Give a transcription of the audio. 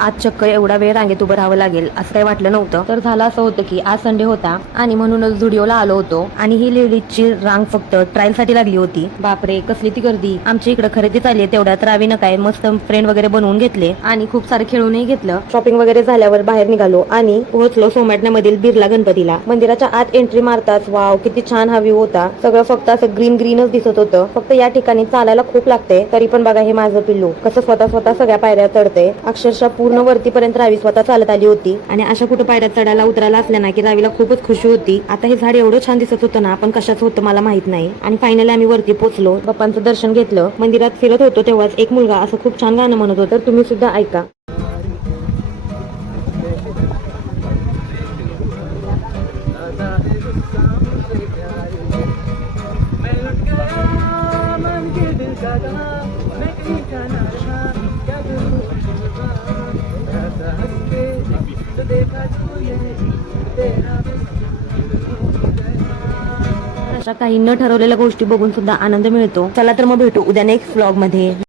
आज चक्क एवढा वेळ रांगेत उभं राहावं लागेल असं काही वाटलं नव्हतं. तर झालं असं होतं की आज संडे होता आणि म्हणूनच झुडिओला आलो होतो आणि ही लेडीजची रांग फक्त ट्रायल साठी लागली होती. बापरे कसली ती गर्दी. आमच्या इकडे खरेदी चालली तेवढ्यात रावीनं काय मस्त फ्रेंड वगैरे बनवून घेतले आणि खूप सारे खेळूनही घेतलं. शॉपिंग वगैरे झाल्यावर बाहेर निघालो आणि पोहोचलो सोमॅटण्यामधील बिर्ला गणपतीला. मंदिराच्या आत एंट्री मारताच वाव किती छान हा व्ह्यू होता. सगळं फक्त असं ग्रीन ग्रीनच दिसत होतं. फक्त या ठिकाणी चालायला खूप लागते. तरी पण बघा हे माझं पिल्लू कसं स्वतः सगळ्या पायऱ्या चढते. अक्षरशः पूर्ण वरतीपर्यंत रावी स्वतः चालत आली होती आणि अशा कुठं पायऱ्या चढायला उतरायला असल्या ना की रावीला खूपच खुशी होती. आता हे झाड एवढं छान दिसत होतं ना पण कशाचं होतं मला माहित नाही. आणि फायनली आम्ही वरती पोहोचलो. बाप्पांचं दर्शन घेतलं. मंदिरात फिरत होतो तेव्हाच एक मुलगा असं खूप छान गाणं म्हणत होतं. तुम्ही सुद्धा ऐका. अशा काही न ठरवलेल्या गोष्टी बघून सुद्धा आनंद मिळतो. चला तर मग भेटू उद्या नेक्स्ट व्लॉग मध्ये.